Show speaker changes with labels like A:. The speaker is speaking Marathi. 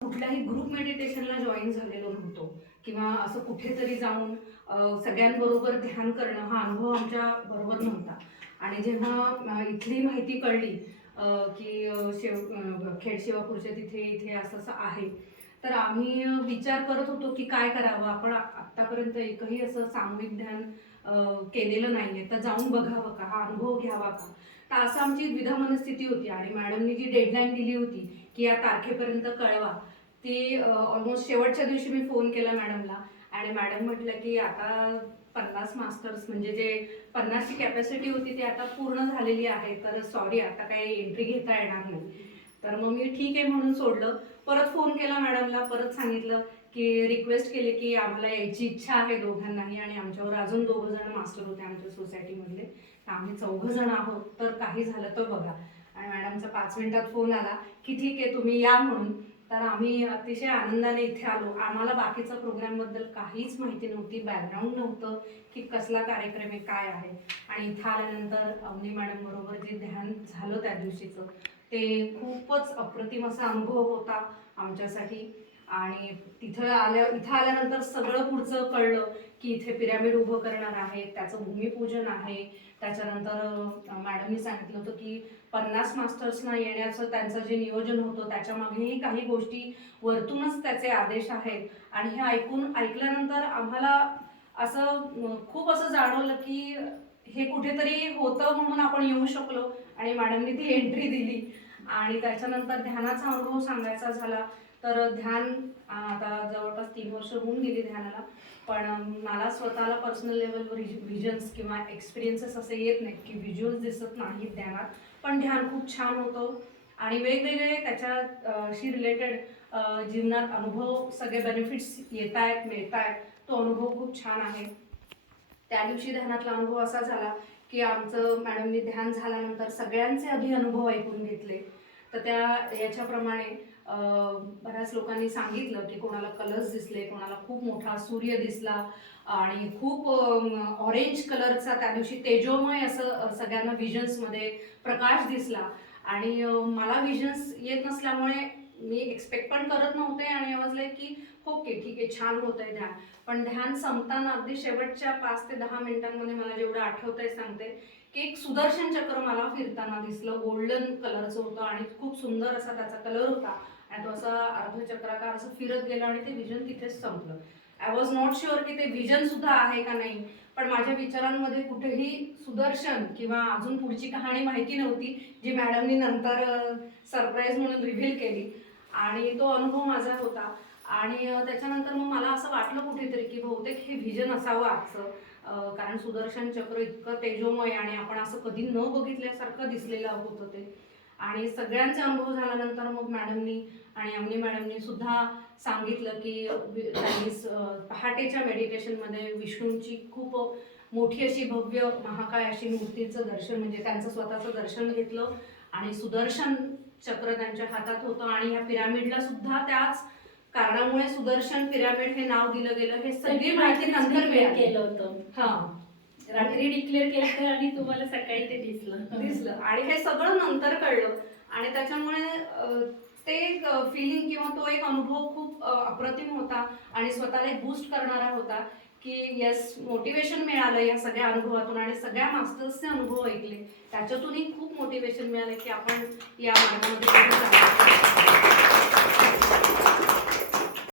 A: कुठल्याही ग्रुप मेडिटेशनला जॉईन झालेलो नव्हतो. किंवा असं कुठेतरी जाऊन सगळ्यांबरोबर ध्यान करणं हा अनुभव आमच्या बरोबर नव्हता. आणि जेव्हा इथली माहिती कळली की शेव खेड शिवापूरच्या तिथे इथे असं असं आहे तर आम्ही विचार करत होतो की काय करावं? आपण आत्तापर्यंत एकही असं सामूहिक ध्यान केलेलं केलेलं नाहीये. तर जाऊन बघावं का? हा अनुभव घ्यावा का? तर असं आमची द्विधा मनस्थिती होती आणि मॅडमनी जी डेडलाईन दिली होती की या तारखेपर्यंत कळवा ती ऑलमोस्ट शेवटच्या दिवशी मी फोन केला मॅडमला आणि मॅडम म्हटलं की आता पन्नास मास्टर्स म्हणजे जे पन्नासची कॅपॅसिटी होती ती आता पूर्ण झालेली आहे तर सॉरी आता काही एंट्री घेता येणार नाही. तर मग मी ठीक आहे म्हणून सोडलं. परत फोन केला मॅडमला परत सांगितलं की रिक्वेस्ट केली की आम्हाला यायची इच्छा आहे दोघांनाही आणि आमच्यावर अजून दोघं जण मास्टर होते आमच्या सोसायटीमधले तर आम्ही चौघं जण आहोत तर काही झालं तर बघा. आणि मॅडमचा पाच मिनिटात फोन आला की ठीक आहे तुम्ही या म्हणून. तर आम्ही अतिशय आनंदाने इथे आलो. आम्हाला बाकीच्या प्रोग्रामबद्दल काहीच माहिती नव्हती बॅकग्राऊंड नव्हतं की कसला कार्यक्रम आहे काय आहे. आणि इथं आल्यानंतर अवनी मॅडम बरोबर जे ध्यान झालं त्या दिवशीचं ते खूपच अप्रतिम असा अनुभव होता आमच्यासाठी. आणि तिथं आल्या इथं आल्यानंतर सगळं पुढचं कळलं की इथे पिरॅमिड उभं करणार आहे त्याचं भूमिपूजन आहे. त्याच्यानंतर मॅडमनी सांगितलं होतं की पन्नास मास्टर्सना येण्याचं त्यांचं जे नियोजन होतं त्याच्यामागेही काही गोष्टी वरतूनच त्याचे आदेश आहेत. आणि हे ऐकून ऐकल्यानंतर आम्हाला असं खूप असं जाणवलं की हे कुठेतरी होतं म्हणून आपण येऊ शकलो. आणि मॅडमनी ती एंट्री दिली. आणि त्याच्यानंतर ध्यानाचा अनुभव सांगायचा झाला तर ध्यान आता जवळपास तीन वर्ष होऊन गेली ध्यानाला. पण मला स्वतःला पर्सनल लेवलवर व्हिजन्स किंवा एक्सपिरियन्सेस असे येत नाहीत की व्हिज्युअल्स दिसत नाहीत ध्यानात. पण ध्यान खूप छान होतं. आणि वेगवेगळे त्याच्याशी रिलेटेड जीवनात अनुभव सगळे बेनिफिट्स येत आहेत मिळत आहेत तो अनुभव खूप छान आहे. त्या दिवशी ध्यानातला अनुभव असा झाला की आमचं मॅडमनी ध्यान झाल्यानंतर सगळ्यांचे आधी अनुभव ऐकून घेतले. तर त्या याच्याप्रमाणे बऱ्याच लोकांनी सांगितलं की कोणाला कलर्स दिसले कोणाला खूप मोठा सूर्य दिसला आणि खूप ऑरेंज कलरचा त्या दिवशी तेजोमय असं सगळ्यांना विजन्समध्ये प्रकाश दिसला. आणि मला विजन्स येत नसल्यामुळे मी एक्सपेक्ट पण करत नव्हते आणि वाजले की ओके ठीक आहे छान होत आहे ध्यान. पण ध्यान संपताना अगदी शेवटच्या पाच ते दहा मिनिटांमध्ये मला जेवढं आठवत आहे सांगते की एक सुदर्शन चक्र मला फिरताना दिसलं. गोल्डन कलरचं होतं आणि खूप सुंदर असा त्याचा कलर होता. आणि तो असा अर्धचक्राकार असं फिरत गेलं आणि ते विजन तिथेच संपलं. आय वॉज नॉट शुअर की ते विजन सुद्धा आहे का नाही. पण माझ्या विचारांमध्ये कुठेही सुदर्शन किंवा अजून पुढची कहाणी माहिती नव्हती जी मॅडमनी नंतर सरप्राईज म्हणून रिव्हील केली. आणि तो अनुभव माझा होता. आणि त्याच्यानंतर मग मला असं वाटलं कुठेतरी की बहुतेक हे व्हिजन असावं आजचं. कारण सुदर्शन चक्र इतकं तेजोमय आणि आपण असं कधी न बघितल्यासारखं दिसलेलं होतं ते. आणि सगळ्यांचे अनुभव झाल्यानंतर मग मॅडमनी आणि अमनी मॅडमनी सुद्धा सांगितलं की त्यांनी पहाटेच्या मेडिटेशनमध्ये विष्णूंची खूप मोठी अशी भव्य महाकाय अशी मूर्तीचं दर्शन म्हणजे त्यांचं स्वतःचं दर्शन घेतलं आणि सुदर्शन चक्र त्यांच्या हातात होतं आणि या पिरामिडला सुद्धा त्याच कारणामुळे सुदर्शन पिरामिड हे नाव दिलं गेलं हे सगळी माहिती नंतर मिळाली.
B: केलं होतं.
A: हा.
B: रात्री डिक्लेअर केलं आणि तुम्हाला सकाळी ते दिसलं.
A: आणि हे सगळं नंतर कळलं. आणि त्याच्यामुळे ते फिलिंग किंवा तो एक अनुभव खूप अप्रतिम होता. आणि स्वतःला एक बूस्ट करणारा होता की यस मोटिवेशन मिळालं या सगळ्या अनुभवातून आणि सगळ्या मास्टर्सचे अनुभव ऐकले. त्याच्यातूनही खूप मोटिवेशन मिळालं की आपण या मार्गामध्ये